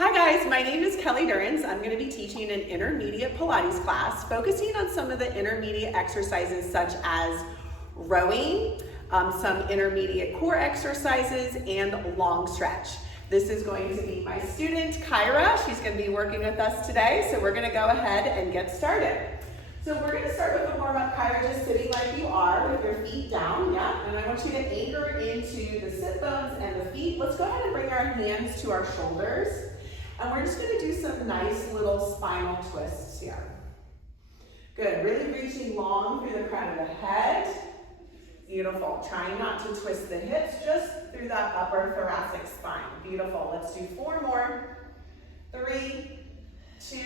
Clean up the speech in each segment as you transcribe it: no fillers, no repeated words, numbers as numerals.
Hi guys, my name is Kelly Durrance. I'm going to be teaching an intermediate Pilates class, focusing on some of the intermediate exercises such as rowing, some intermediate core exercises, and long stretch. This is going to be my student, Kyra. She's going to be working with us today, so we're going to go ahead and get started. So we're going to start with a warm-up, Kyra, just sitting like you are with your feet down, yeah? And I want you to anchor into the sit bones and the feet. Let's go ahead and bring our hands to our shoulders. And we're just going to do some nice little spinal twists here. Good, really reaching long through the crown of the head. Beautiful, trying not to twist the hips, just through that upper thoracic spine. Beautiful, let's do 4 more. 3, 2,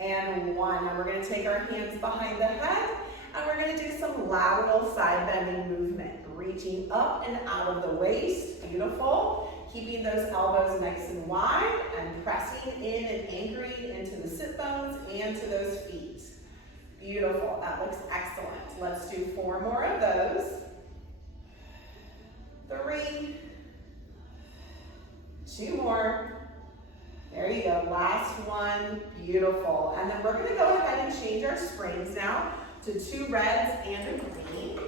and 1. And we're going to take our hands behind the head, and we're going to do some lateral side bending movement. Reaching up and out of the waist, beautiful. Keeping those elbows nice and wide and pressing in and anchoring into the sit bones and to those feet. Beautiful, that looks excellent. Let's do 4 more of those. 3, 2 more. There you go, last one, beautiful. And then we're gonna go ahead and change our springs now to 2 reds and a green.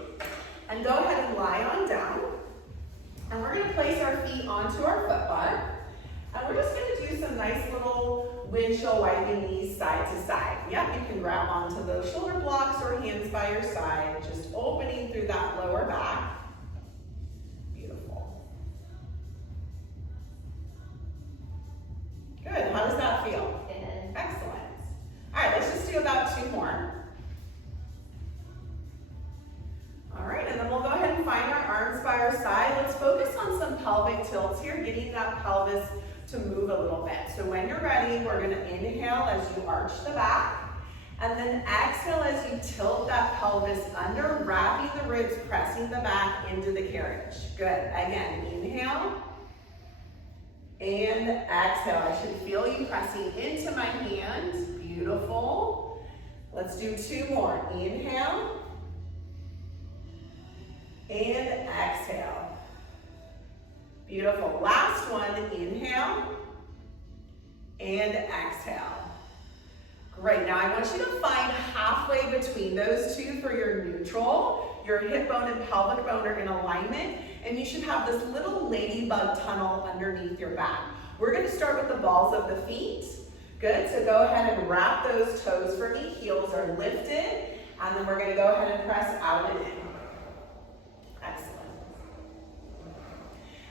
And go ahead and lie on down. And we're going to place our feet onto our foot bar. And we're just going to do some nice little windshield wiping knees side to side. Yep, you can grab onto those shoulder blocks or hands by your side, just opening through that lower back. Beautiful. Good, how does that feel? Good. Excellent. All right, let's just do about 2 more. All right, and then we'll go ahead and find our arms by our side. Let's focus on some pelvic tilts here, getting that pelvis to move a little bit. So when you're ready, we're gonna inhale as you arch the back, and then exhale as you tilt that pelvis under, wrapping the ribs, pressing the back into the carriage. Good, again, inhale, and exhale. I should feel you pressing into my hands, beautiful. Let's do 2 more, inhale, and exhale. Beautiful. Last one, inhale and exhale. Great. Now I want you to find halfway between those two for your neutral. Your hip bone and pelvic bone are in alignment, and you should have this little ladybug tunnel underneath your back. We're going to start with the balls of the feet. Good. So go ahead and wrap those toes for me. Heels are lifted, and then we're going to go ahead and press out and in. Excellent.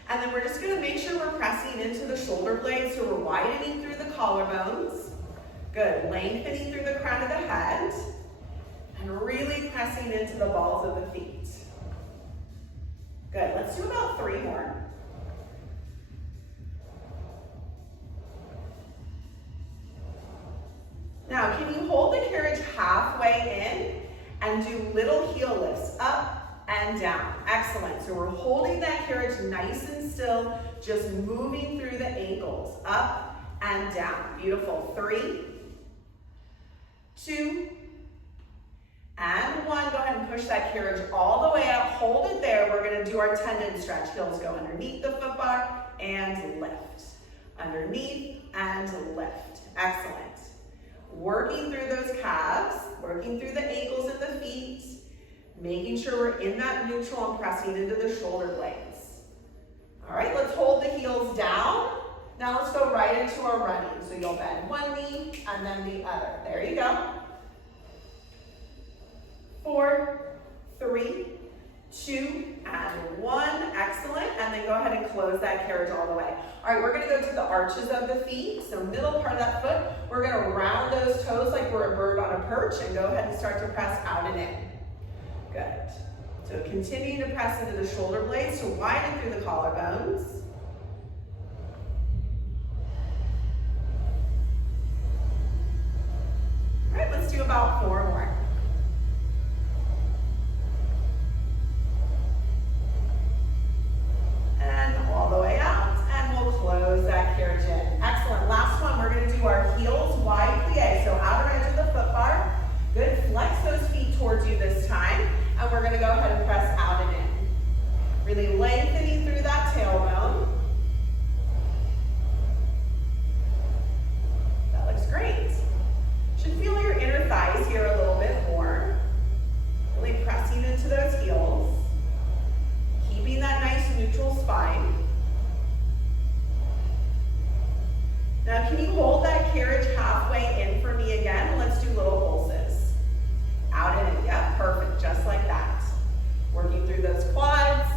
And then we're just going to make sure we're pressing into the shoulder blades, so we're widening through the collarbones. Good. Lengthening through the crown of the head. And really pressing into the balls of the feet. Good. Let's do about 3 more. Now, can you hold the carriage halfway in and do little heel lifts up and down? Excellent. So we're holding that carriage nice and still, just moving through the ankles, up and down. Beautiful. 3, 2, and 1. Go ahead and push that carriage all the way out. Hold it there. We're going to do our tendon stretch. Heels go underneath the foot bar and lift. Underneath and lift. Excellent. Working through those calves, working through the ankles and the feet. Making sure we're in that neutral and pressing into the shoulder blades. All right, let's hold the heels down. Now let's go right into our running. So you'll bend one knee and then the other. There you go. 4, 3, 2, and 1. Excellent. And then go ahead and close that carriage all the way. All right, we're going to go to the arches of the feet. So middle part of that foot, we're going to round those toes like we're a bird on a perch and go ahead and start to press out and in. Good. So continue to press into the shoulder blades to widen through the collarbones. All right, let's do about 4 more. And all the way out, and we'll close that carriage in. Excellent. Last one, we're going to do our heels wide plie. So outer edge of the foot bar. Good. Flex those feet towards you this time. And we're going to go ahead and press out and in. Really lengthening through that tailbone. Now can you hold that carriage halfway in for me again? Let's do little pulses. Out and in, yep, perfect, just like that. Working through those quads.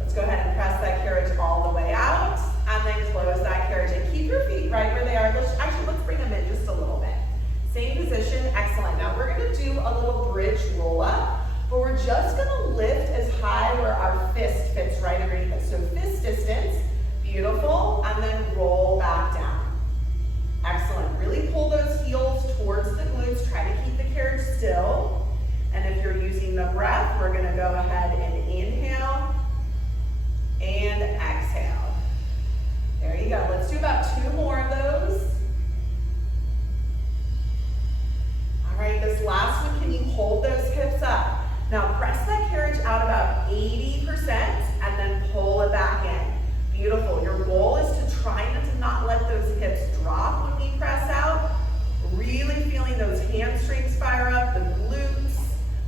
Let's go ahead and press that carriage all the way out, and then close that carriage, and keep your feet right where they are. Let's bring them in just a little bit. Same position, excellent. Now we're gonna do a little bridge roll up, but we're just gonna lift as high where our fist fits right underneath us. So fist distance, beautiful, and then roll back down. Excellent, really pull those heels towards the glutes, try to keep the carriage still. And if you're using the breath, we're gonna go ahead and inhale and exhale. There you go, let's do about 2 more of those. All right, this last one, can you hold those hips up? Now press that carriage out about 80% and then pull it back in. Beautiful, your goal is to try to not let those hips drop when we press out. Really feeling those hamstrings fire up, the glutes.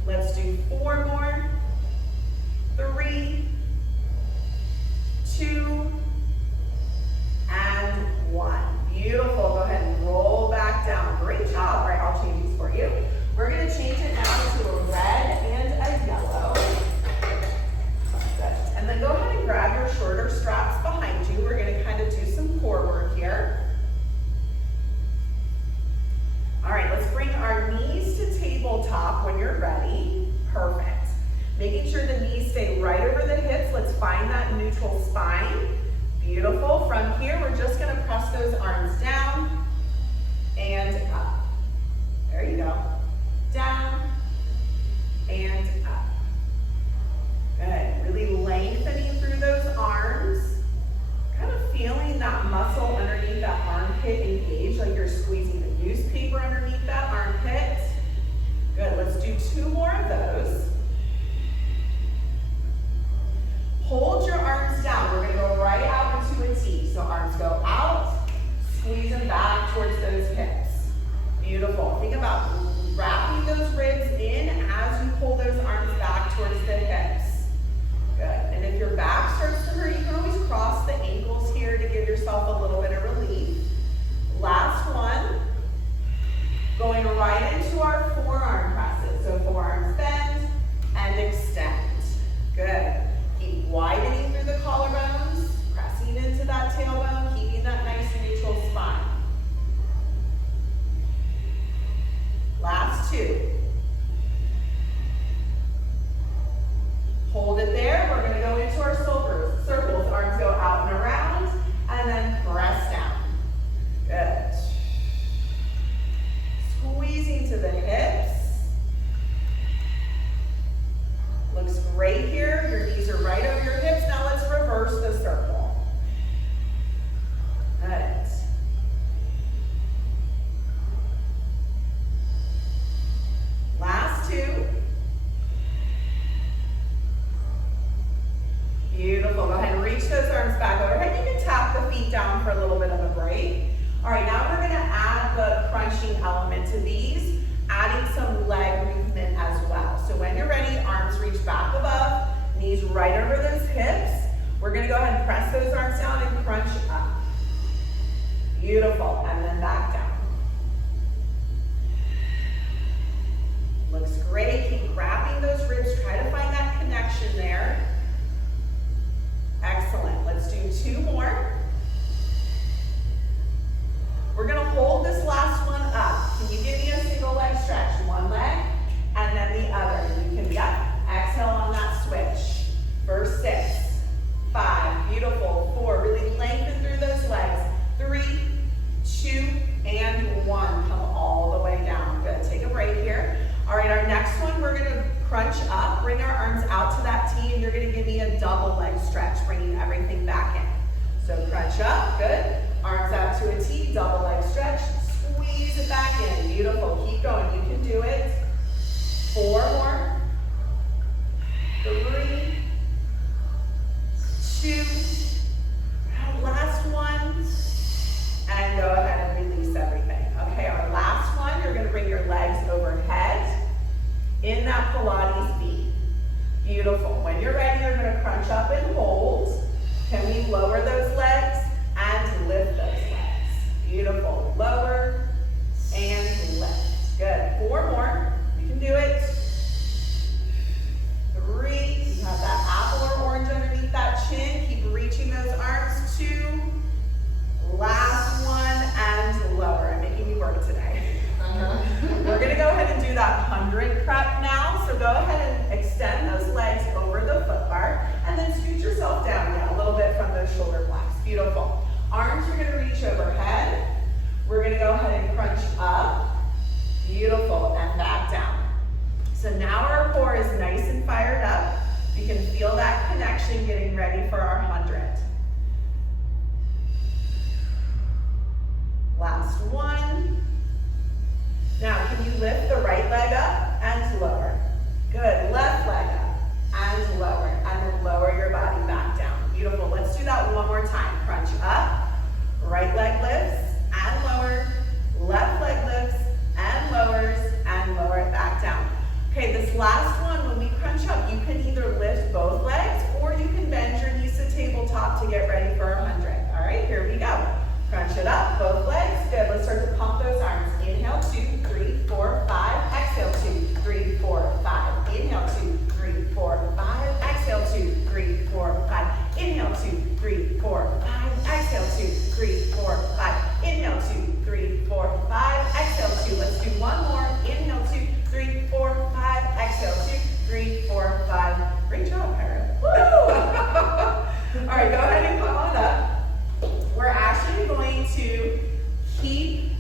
Let's do 4 more. 3, 2, and 1. Beautiful, go ahead and roll back down. Great job. All right, I'll change these for you. We're gonna change it now to a red and a yellow. Good. And then go ahead and grab your shorter straps behind you. We're gonna kind of do some core work here. All right, let's bring our knees to tabletop when you're ready. Perfect. Making sure the knees stay right over the hips. Let's find that neutral spine. Beautiful. From here, we're just gonna press those arms down and up. There you go. Down and up. Good. Really lengthening through those arms. Kind of feeling that muscle underneath that armpit engage, like you're squeezing the newspaper underneath that armpit. Good. Let's do 2 more of those. Hold your arms down. We're going to go right out into a T. So arms go out, squeeze them back towards those hips. Beautiful. Think about wrapping those ribs in as you pull those arms back towards the hips. Good. And if your back starts to hurt, you can always cross the ankles here to give yourself a little bit of relief. Last one. Going right into our forearm presses. So forearms bend and extend. Good. Keep widening through the collarbones, pressing into that tailbone, keeping that nice neutral spine. Last 2. Hold it there. We're going to go into our circles. Arms go out and around, and then press down. Good. Squeezing to the hips. Looks great here. Your knees are right over your hips. Now let's reverse the circle. Good. Last 2. Beautiful. Go ahead and reach those arms back overhead. You can tap the feet down for a little bit of a break. All right, now we're going to add the crunching element to these, adding some leg movement as well. So when you're ready, arms reach back above, knees right over those hips. We're going to go ahead and press those arms down and crunch up. Beautiful. And then back down. Looks great. Keep wrapping those ribs. Try to find that connection there. Excellent. Let's do 2 more. We're going to hold this last one up. Can you give me a single leg stretch? One leg and then the other. You can, exhale on that switch. Verse 6, 5, beautiful, 4. Really lengthen through those legs. 3, 2, and 1. Come all the way down. Good. Take a break here. All right, our next one, we're going to crunch up. Bring our arms out to that T, and you're going to give me a double leg stretch, bringing everything back in. So crunch up. Good. Arms out to a T, double leg stretch. Squeeze it back in. Beautiful. Keep going. You can do it. 4 more. 3, 2. Last one. And go ahead and release everything. Okay, our last one, you're going to bring your legs overhead in that Pilates V. Beautiful. When you're ready, you're going to crunch up and hold. those shoulder blocks. Beautiful. Arms are gonna reach overhead. We're gonna go ahead and crunch up. Beautiful, and back down. So now our core is nice and fired up. You can feel that connection getting ready for our 100. Last one. Now, can you lift the right leg up and lower? Good, left leg up and lower, and then lower your body back down. Beautiful, let's do that one more time. Crunch up, right leg lifts and lower, left leg lifts and lowers, and lower it back down. Okay, this last one, when we crunch up, you can either lift both legs or you can bend your knees to tabletop to get ready for 100. All right, here we go. Crunch it up, both legs. Good, let's start to pump those arms. Inhale, 2, 3, 4, 5. Exhale, 2, 3, 4, 5. Inhale, 2, 3, 4, 5. Exhale, 2, 3, 4, 5. Inhale, 2, 3, 4, 5. Exhale, 2, 3, 4, 5. Inhale, 2, 3, 4, 5. Exhale, 2. Let's do one more. Inhale, 2, 3, 4, 5. Exhale, 2, 3, 4, 5. Great job, Parrot. Woo! All right, go ahead and come on up. We're actually going to keep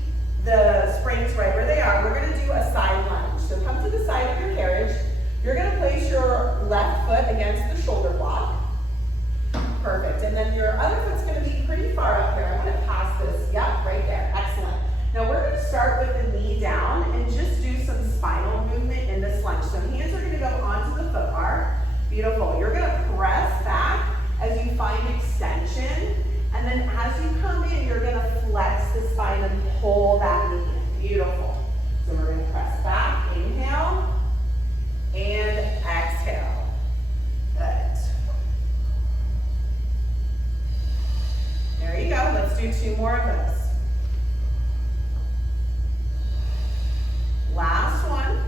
the springs right where they are. We're going to do a side lunge. So come to the side of your carriage. You're going to place your left foot against the shoulder block. Perfect. And then your other foot's going to be pretty far up here. I'm going to pass this. Yep, right there. Excellent. Now we're going to start with the knee down and just do some spinal movement in this lunge. So hands are going to go onto the foot bar. Beautiful. You're going to press back as you find extension. And then as you come in, you're going to flex the spine and pull that knee in. Beautiful. So we're going to press back. Inhale and exhale. Good. There you go. Let's do 2 more of those. Last one.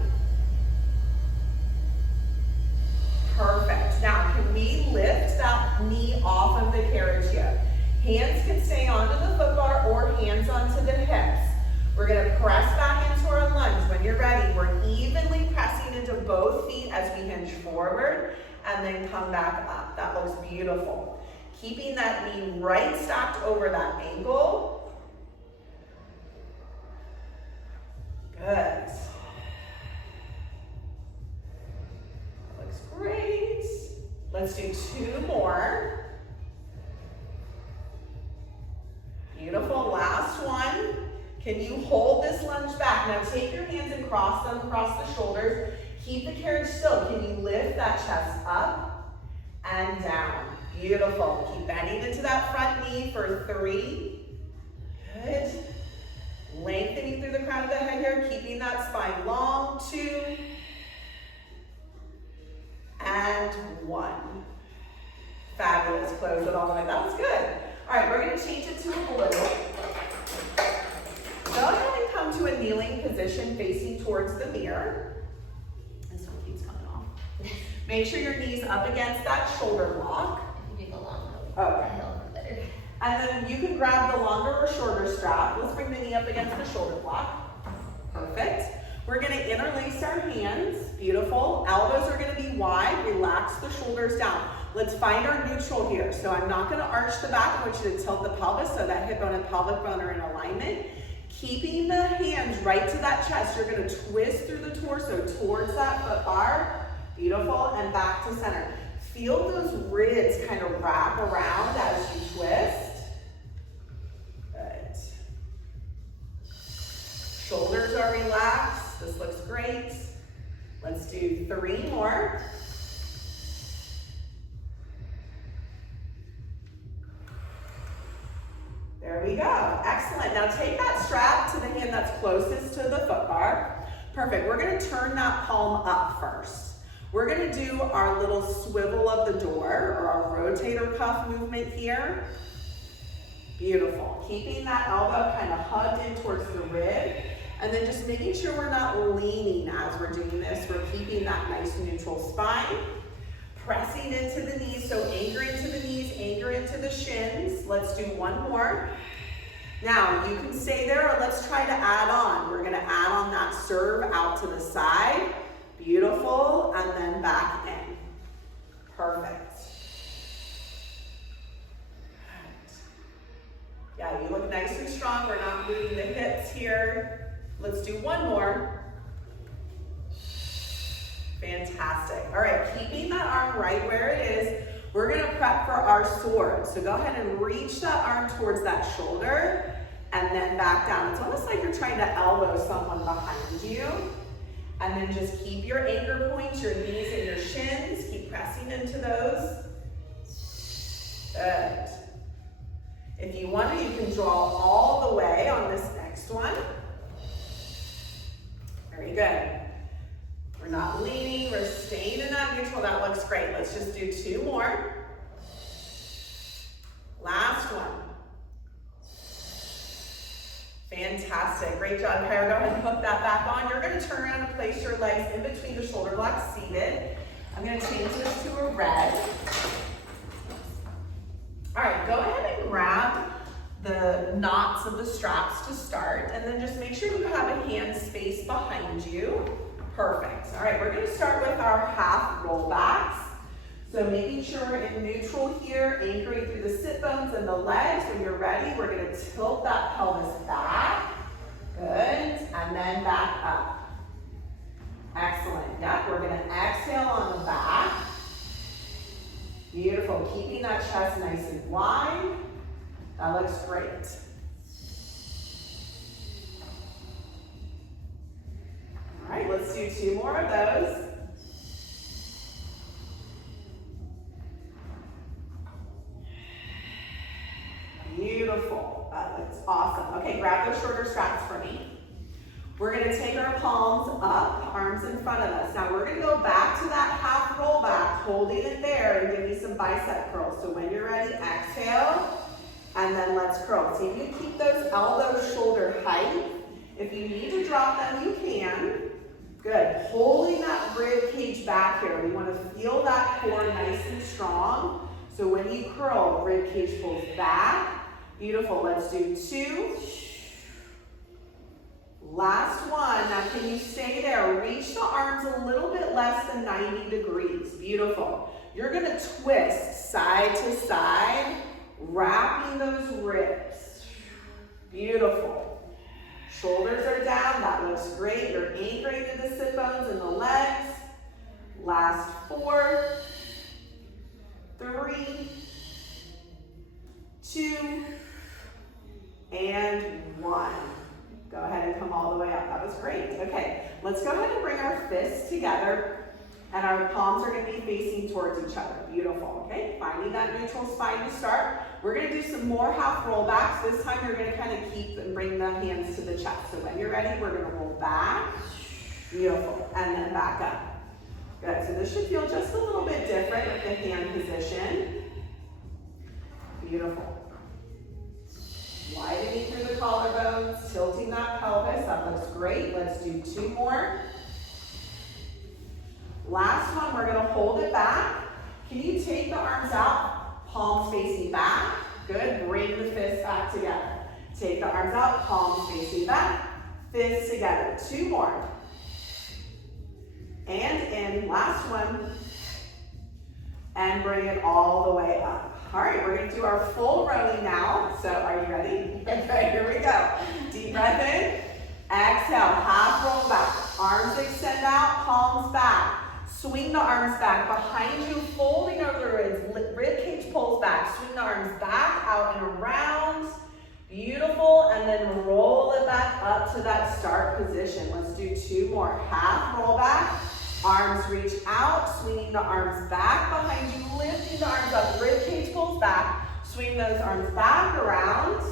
Perfect. Now, can we lift that knee off of the carriage yoke? Hands can stay onto the foot bar or hands onto the hips. We're going to press back into our lunge. When you're ready, we're evenly pressing into both feet as we hinge forward and then come back up. That looks beautiful. Keeping that knee right stacked over that ankle. Good. Looks great. Let's do 2 more. Beautiful, last one. Can you hold this lunge back? Now take your hands and cross them across the shoulders. Keep the carriage still. Can you lift that chest up and down? Beautiful. Keep bending into that front knee for 3. Good. Lengthening through the crown of the head here, keeping that spine long. 2. And 1. Fabulous. Close it all the way. That was good. All right, we're going to change it to a blue. Go ahead and come to a kneeling position facing towards the mirror. This one keeps coming off. Make sure your knee's up against that shoulder block. You go long. Okay. And then you can grab the longer or shorter strap. Let's bring the knee up against the shoulder block. Perfect. We're going to interlace our hands. Beautiful. Elbows are going to be wide. Relax the shoulders down. Let's find our neutral here. So I'm not going to arch the back. I want you to tilt the pelvis so that hip bone and pelvic bone are in alignment. Keeping the hands right to that chest. You're going to twist through the torso towards that foot bar. Beautiful. And back to center. Feel those ribs kind of wrap around as you twist. Good. Shoulders are relaxed. This looks great. Let's do 3 more. There we go. Excellent. Now take that strap to the hand that's closest to the foot bar. Perfect. We're going to turn that palm up first. We're going to do our little swivel of the door or our rotator cuff movement here. Beautiful. Keeping that elbow kind of hugged in towards the rib. And then just making sure we're not leaning as we're doing this. We're keeping that nice neutral spine. Pressing into the knees, so anchor into the knees, anchor into the shins. Let's do 1 more. Now, you can stay there or let's try to add on. We're gonna add on that serve out to the side. Beautiful, and then back in. Perfect. go. You look nice and strong. We're not moving the hips here. Let's do one more. Fantastic. All right, keeping that arm right where it is, we're gonna prep for our sword. So go ahead and reach that arm towards that shoulder and then back down. It's almost like you're trying to elbow someone behind you. And then just keep your anchor points, your knees and your shins. Keep pressing into those. Good. If you want to, you can draw all the way on this next one. Very good. We're not leaning, we're staying in that neutral. That looks great. Let's just do two more. Last one. Fantastic. Great job, Kyra. Go ahead and hook that back on. You're going to turn around and place your legs in between the shoulder blocks seated. I'm going to change this to a red. All right, go ahead and grab the knots of the straps to start, and then just make sure you have a hand space behind you. Perfect. All right, we're going to start with our half rollbacks. So making sure we're in neutral here, anchoring through the sit bones and the legs. When you're ready, we're going to tilt that pelvis back. Good. And then back up. Excellent. Yep, we're going to exhale on the back. Beautiful. Keeping that chest nice and wide. That looks great. All right, let's do two more of those. Beautiful. That looks awesome. Okay, grab those shorter straps for me. We're going to take our palms up, arms in front of us. Now we're going to go back to that half roll back, holding it there, and give me some bicep curls. So when you're ready, exhale, and then let's curl. See if you keep those elbows shoulder height. If you need to drop them, you can. Good. Holding that rib cage back here. We want to feel that core nice and strong. So when you curl, rib cage pulls back. Beautiful. Let's do two. Last one. Now can you stay there? Reach the arms a little bit less than 90 degrees. Beautiful. You're going to twist side to side, wrapping those ribs. Beautiful. Shoulders are down. That looks great. You're anchoring to the sit bones and the legs. Last 4, 3, 2, and 1. Go ahead and come all the way up. That was great. Okay, let's go ahead and bring our fists together, and our palms are going to be facing towards each other. Beautiful. Okay, finding that neutral spine to start. We're going to do some more half rollbacks. This time you're going to kind of keep and bring the hands to the chest. So when you're ready, we're going to roll back. Beautiful. And then back up. Good. So this should feel just a little bit different with the hand position. Beautiful. Widening through the collarbones, tilting that pelvis. That looks great. Let's do 2 more. Last one, we're going to hold it back. Can you take the arms out, palms facing back? Good. Bring the fists back together. Take the arms out, palms facing back, fists together. 2 more. And in. Last one. And bring it all the way up. All right, we're going to do our full rowing now. So are you ready? Okay, here we go. Deep breath in. Exhale, half roll back. Arms extend out, palms back. Swing the arms back behind you, folding over the ribs. Rib cage pulls back. Swing the arms back, out and around. Beautiful. And then roll it back up to that start position. Let's do 2 more. Half roll back. Arms reach out, swinging the arms back behind you, lifting the arms up, rib cage pulls back, swing those arms back around,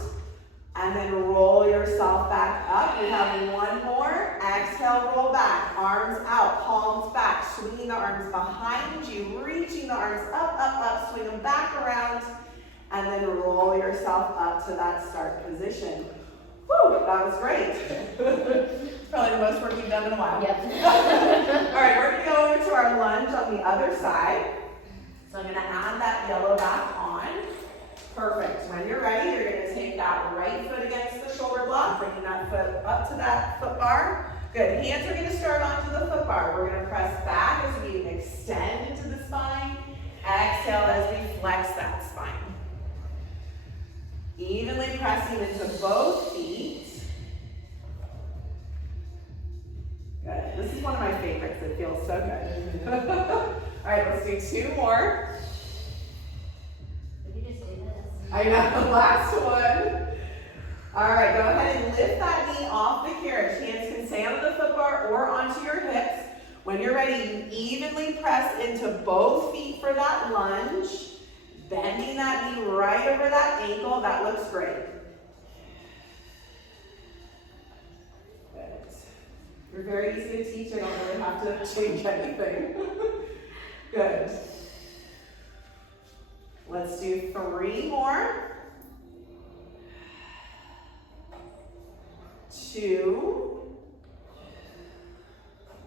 and then roll yourself back up. We have 1 more. Exhale, roll back, arms out, palms back, swinging the arms behind you, reaching the arms up, up, up, swing them back around, and then roll yourself up to that start position. Whew, that was great. Probably the most work we've done in a while. Yep. All right, we're going to go over to our lunge on the other side. So I'm going to add that yellow back on. Perfect. When you're ready, you're going to take that right foot against the shoulder block, bringing that foot up to that foot bar. Good. Hands are going to start onto the foot bar. We're going to press back as we extend into the spine. Exhale as we flex that spine. Evenly pressing into both feet. Good. This is one of my favorites. It feels so good. All right, let's do 2 more. Did you just do this? I know, last one. All right, go ahead and lift that knee off the carriage. Hands can stay on the foot bar or onto your hips. When you're ready, you evenly press into both feet for that lunge. Bending that knee right over that ankle. That looks great. Good. You're very easy to teach. I don't really have to change anything. Good. Let's do 3 more. 2.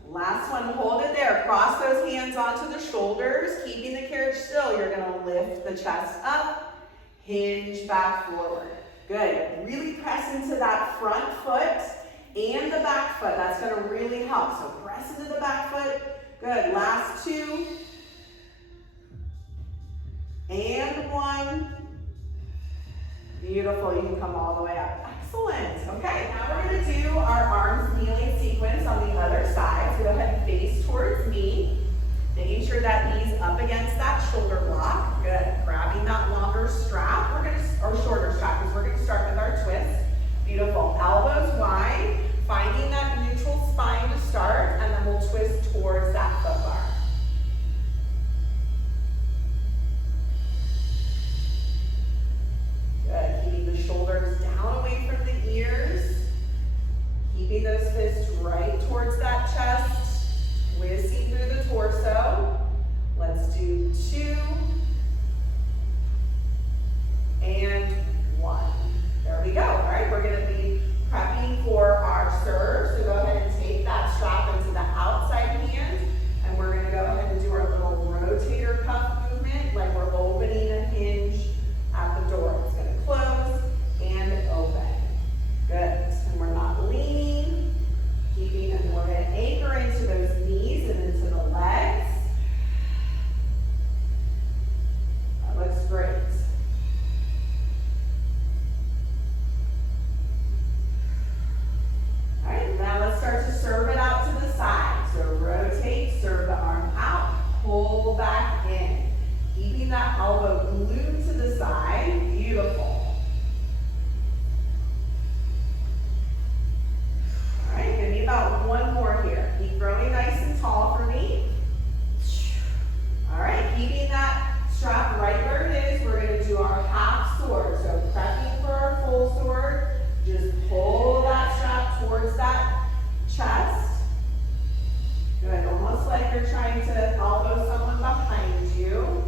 Last one, hold it there. Cross those hands onto the shoulders, keeping the carriage still. You're gonna lift the chest up, hinge back forward. Good, really press into that front foot and the back foot. That's gonna really help. So press into the back foot. Good, last 2. And 1. Beautiful, you can come all the way up. Excellent. Okay, now we're going to do our arms kneeling sequence on the other side. So go ahead and face towards me, making sure that knee's up against that shoulder block. Good. Grabbing that longer strap, or shorter strap, because we're going to start with our twist. Beautiful. Elbows wide, finding that neutral spine to start, and then we'll twist towards that foot bar. Good. Keeping the shoulders down away from the ears. Keeping those fists right towards that chest. Twisting through the torso. Let's do 2 and 1. There we go. All right, we're going to be prepping for our serve. So go ahead and take that strap into the outside hand. And we're going to go ahead and do our little rotator cuff movement, like we're opening a hinge at the door. It's going to close and open. Good. And we're not leaning, keeping, and we're going to anchor into those knees and into the legs. That looks great. All right, now let's start to serve it out to the side. So rotate, serve the arm out, pull back in. Keeping that elbow glued to the side. Beautiful. All right, give me about 1 more here. Keep growing nice and tall for me. All right, keeping that strap right where it is, we're going to do our half sword. So prepping for our full sword. Just pull that strap towards that chest. Good, almost like you're trying to elbow someone behind you.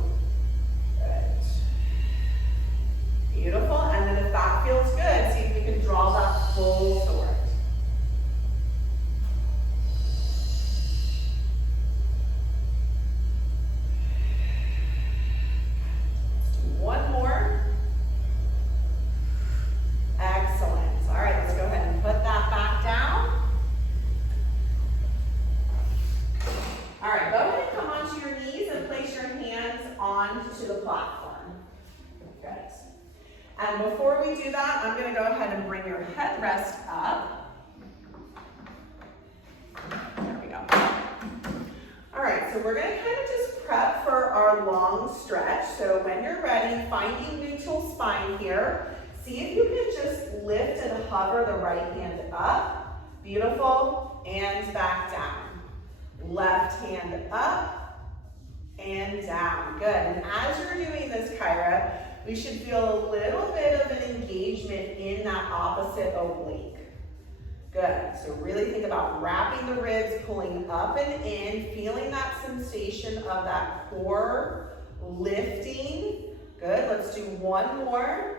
Beautiful, and then if that feels good, see if you can draw that full sword. Let's do 1 more. Excellent. All right, let's go ahead and put that back down. All right, go ahead and come onto your knees and place your hands onto the platform. Good. And before we do that, I'm going to go ahead and bring your headrest up. There we go. All right, so we're going to kind of just prep for our long stretch. So when you're ready, finding neutral spine here. See if you can just lift and hover the right hand up. Beautiful. And back down. Left hand up and down. Good. And as you're doing this, Kyra, we should feel a little bit of an engagement in that opposite oblique. Good. So really think about wrapping the ribs, pulling up and in, feeling that sensation of that core lifting. Good. Let's do 1 more.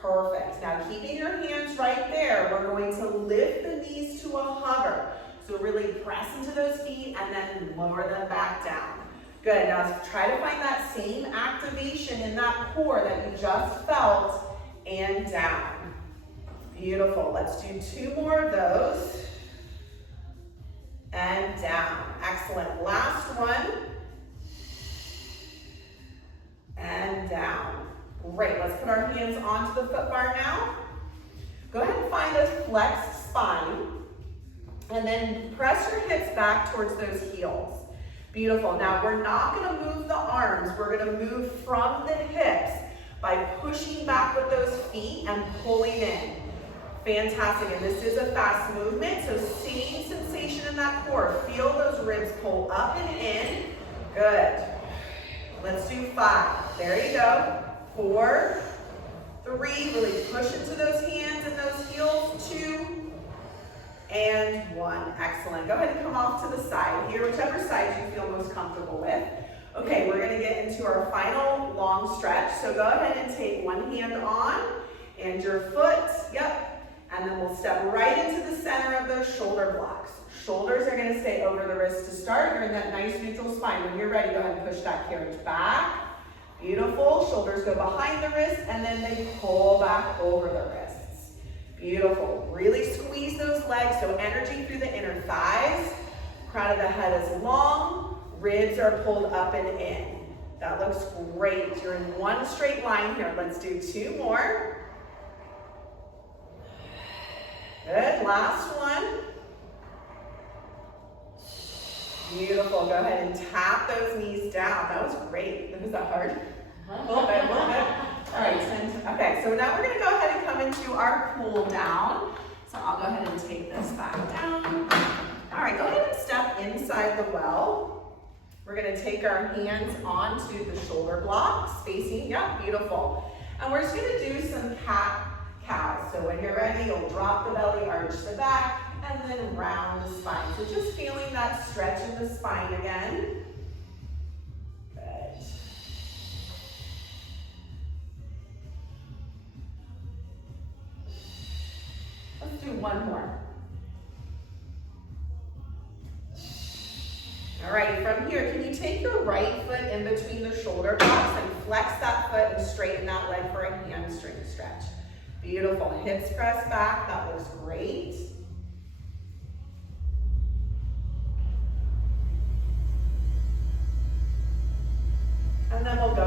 Perfect. Now keeping your hands right there, we're going to lift the knees to a hover. So really press into those feet and then lower them back down. Good, now try to find that same activation in that core that you just felt and down. Beautiful, let's do 2 more of those. And down, excellent. Last one. And down. Great, let's put our hands onto the foot bar now. Go ahead and find a flexed spine. And then press your hips back towards those heels. Beautiful. Now we're not going to move the arms. We're going to move from the hips by pushing back with those feet and pulling in. Fantastic. And this is a fast movement, so same sensation in that core. Feel those ribs pull up and in. Good. Let's do 5. There you go. 4, 3. Really push into those hands and those heels. 2. And 1. Excellent. Go ahead and come off to the side here, whichever side you feel most comfortable with. Okay, we're going to get into our final long stretch. So go ahead and take one hand on and your foot, yep. And then we'll step right into the center of those shoulder blocks. Shoulders are going to stay over the wrist to start. You're in that nice neutral spine. When you're ready, go ahead and push that carriage back. Beautiful. Shoulders go behind the wrist and then they pull back over the wrists. Beautiful. Really squeeze those legs, so energy through the inner thighs. Crown of the head is long. Ribs are pulled up and in. That looks great. You're in one straight line here. Let's do 2 more. Good. Last one. Beautiful. Go ahead and tap those knees down. That was great. Was that hard? A little bit, a little bit. All right. Okay, so now we're going to go ahead and come into our cool down. So I'll go ahead and take this back down. All right, go ahead and step inside the well. We're going to take our hands onto the shoulder blocks, facing, yeah, beautiful. And we're just going to do some cat-cows. So when you're ready, you'll drop the belly, arch the back, and then round the spine. So just feeling that stretch in the spine again. Good. Let's do one more. All right, from here, can you take your right foot in between the shoulder blocks and flex that foot and straighten that leg for a hamstring stretch? Beautiful. Hips press back. That looks great. And then we'll go